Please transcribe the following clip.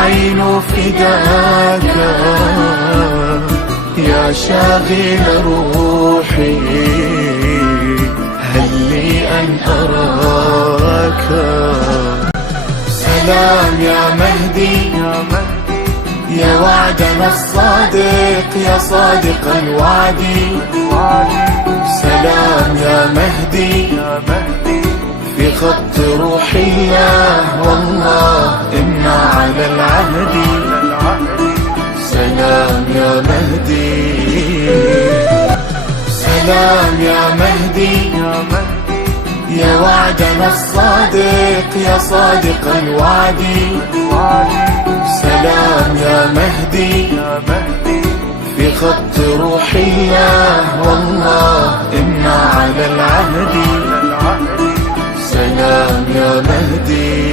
العين فداك يا شاغل روحي، هل لي أن أراك؟ سلام يا مهدي يا وعدنا الصادق، يا صادق الوعد. سلام يا مهدي في خط روح الله، والله إنا على العهد. سلام يا مهدي، سلام يا مهدي يا وعدنا الصادق، يا صادق الوعد. سلام يا مهدي في خط روح الله، والله إنا على العهد. سلام يا مهدي.